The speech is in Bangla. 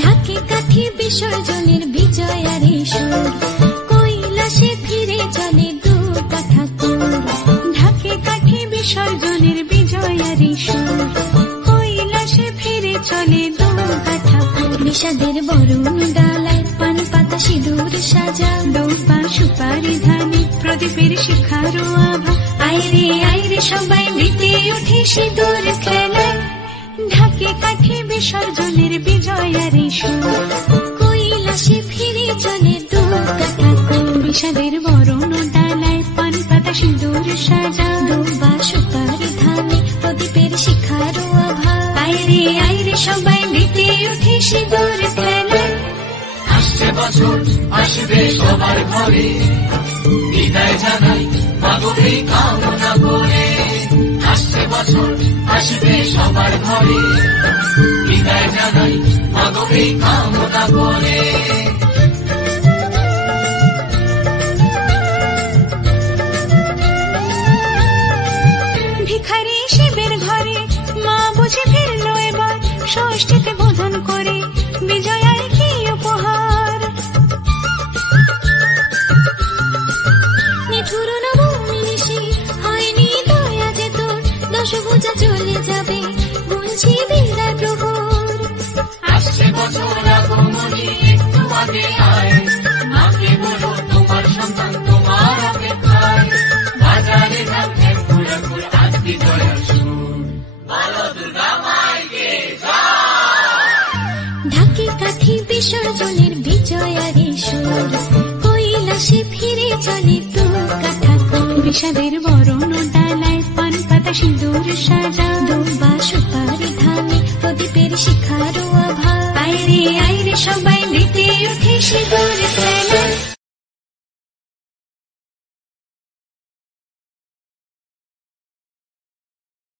ঢাকে কাঠি বিসর্জনের বিজয়ারি সুর, কৈলাসে ফিরে চলে দু কাঠা কুর। ঢাকে কাঠি বিসর্জনের বিজয়ারি সুর, কৈলাসে ফিরে চলে দু কাঠা কুর। বিষাদের বরণ ডালায় পান পাতা সিঁদুর সাজা, দৌপা সুপারি ধানে প্রদীপের শিখারো আভা। আইরে সবাই মেতে উঠে সিঁদুর খেলায়, ঢাকে কাঠি বিসর্জনের বিজয়ারি সুর, কৈলাসে ফিরে চলে দু কাঠা কুর। বিষাদের বরণ ডালায় পান পাতা সিঁদুর সাজা, দৌপা সুপারি ধানে প্রদীপের শিখারো আভা। আইরে সবাই মেতে উঠে সিঁদুর খেলায়। আসছে বছর আসবে সবার ঘরে, বিদায় জানাই মাগোকে কামনা করে। আসছে বছর আসবে সবার ঘরে, বিদায় জানাই মাগোকে কামনা করে। ভিখারি শিবের ঘরে মা বুঝে ফিরল এবার, ষষ্ঠীতে বোধন করে বিজয়ার কি উপহার। নিঠুর নবমী ঋষি হয়নি দয়া যে তোর, দশভুজা চলে যাবে গুনছি বিদায় প্রহর। আসছে বছর আগমনী একটু আগে আয়, মাকে বলো তোমার সন্তান তোমার অপেক্ষায়। বাজারে যাবে ফুল আজ বিজয়ার সুর, বলো দুর্গা মাইকে জয়। ঢাকে কাঠি বিসর্জনের বিজয়ারি সুর, কৈলাসে ফিরে চলে দু কাঠা কুর। বিষাদের বরণ ডালায় পান পাতা সিঁদুর সাজা, দৌপা সুপারি ধানে প্রদীপের শিখারো আভা। আইরে সবাই মেতে উঠে সিঁদুর